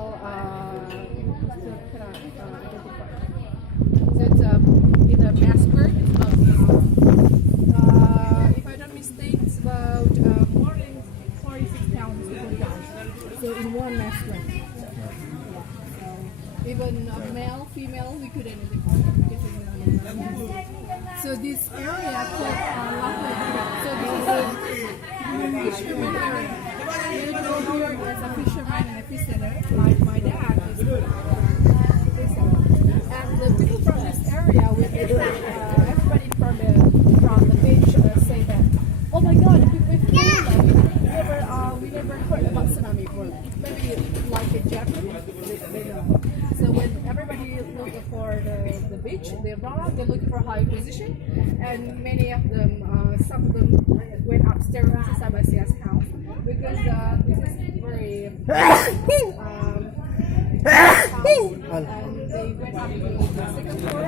well cannot identify. So it's in a mass square. It's about if I don't mistake, it's about more than 46 pounds to put down. So in one mass square. So even male, female, we could identify because so this area called Lapu. So this is a fisherman area. You know, here is a fisherman and a fisher. Like my dad is and the people from this area, when they everybody from the beach say that, oh my God, we never heard about tsunami before. Maybe like a Japanese, they know. So when everybody looking for the beach, they run out, they look for high position, and many of them, some of them went upstairs to Sabasia's house because this is very house, and they went up to the second floor.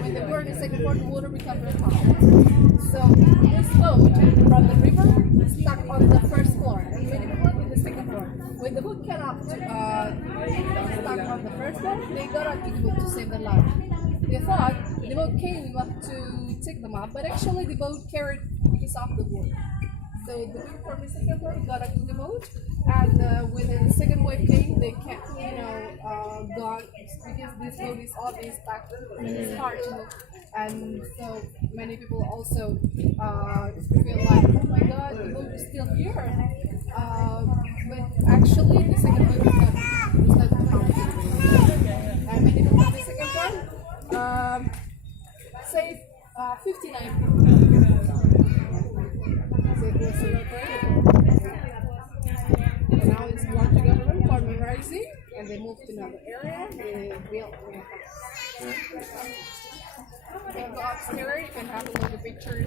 When they were in the second floor, the water became very high. So this boat from the river stuck on the first floor, and many people in the second floor. When the boat came up to stuck on the first floor, they got out to the boat to save their life. They thought the boat came up to take them up, but actually the boat carried pieces of the water. So the people from the second floor got out to the boat, and when the second wave came, they kept, gone because this boat is always stuck and it's hard to move. And so many people also feel like, oh my God, the boat is still here. But actually, the second wave is not coming. And many people from the second one say 59 people. So it was now it's Guangzhou government for memorizing, and they moved to another area. They built. You can go upstairs and have a look at the pictures.